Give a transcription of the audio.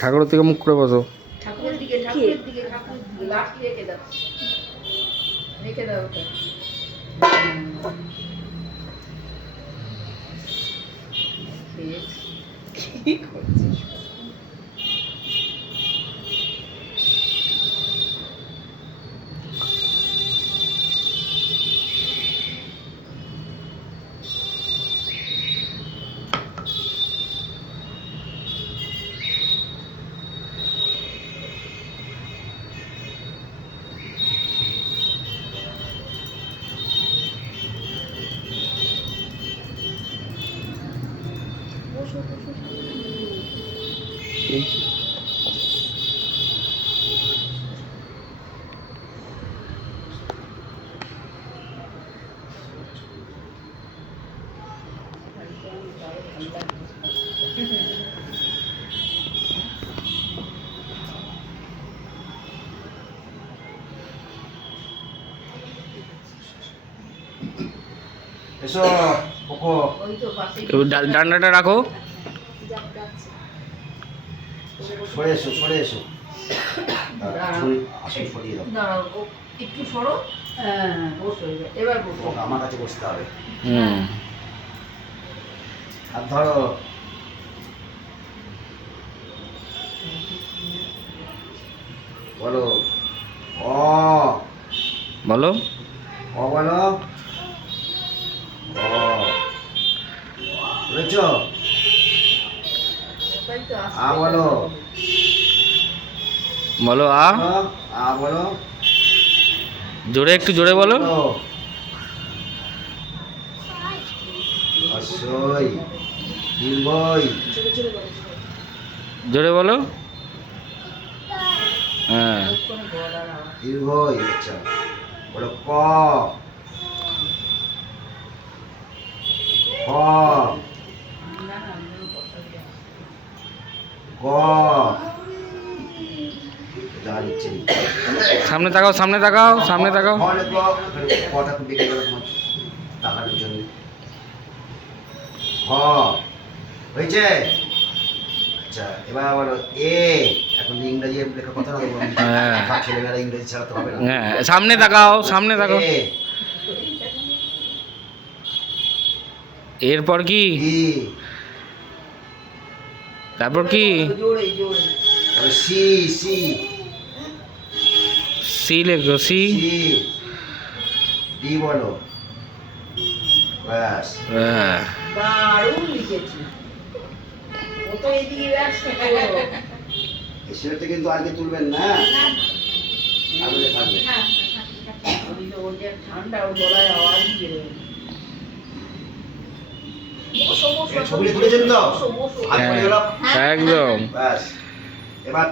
ঠাকুরের দিকে মুখ করে বসো। ঠাকুরের দিকে ঠাকুরের দিকে ঠাকুরের দিকে লাঠি রেখে দাও, রেখে দাও ওটা। কি করছিস? এসো কোকো, ডান্ডাটা রাখো। সরে এসো, সরে এসো। আসন সরিয়ে দাও। দাঁড়াও, একটু সরো। হ্যাঁ, বসো এবার বসো। আমার কাছে বসতে হবে। হুম, হাত ধরো। বলো অ, বলো। অ বলো। অ বলেছ? আ বলো। বলো আ। আ বলো। জোরে, একটু জোরে বলো। অসই দীর্ঘই। জোরে বলো। হ্যাঁ, দীর্ঘই। আচ্ছা বলো ক, খ, গ। যা ইচ্ছে সামনে তাকাও, সামনে তাকাও, সামনে তাকাও। কটা খুব বেশি করে তোমার টাকার জন্য। হ হয়েছে। আচ্ছা এবার বলো এ। এখন ইংরেজি লেখা কথা না বলবো। হ্যাঁ। ছেলেমেয়েরা ইংরেজি ছাড়া তো হবে না। হ্যাঁ, সামনে তাকাও, সামনে তাকাও। এ, এরপর কি? ই, তারপর কি? জোরে জোরে। বলো সি, সি, সি লেখো, সি। সি, ডি বলো। ব্যাস। হ্যাঁ, দারুণ লিখেছি। ও তো এদিকে আসছে। সেটা কিন্তু আজকে তুলবেন না। থাকবে থাকবে। ওর যে ঠান্ডা, ওর গলায় আওয়াজ বেরোয়। বসো বসো। ছবি তুলেছেন তো? বসো বসো। হাত পড়ে গেল। একদম। ব্যাস এবার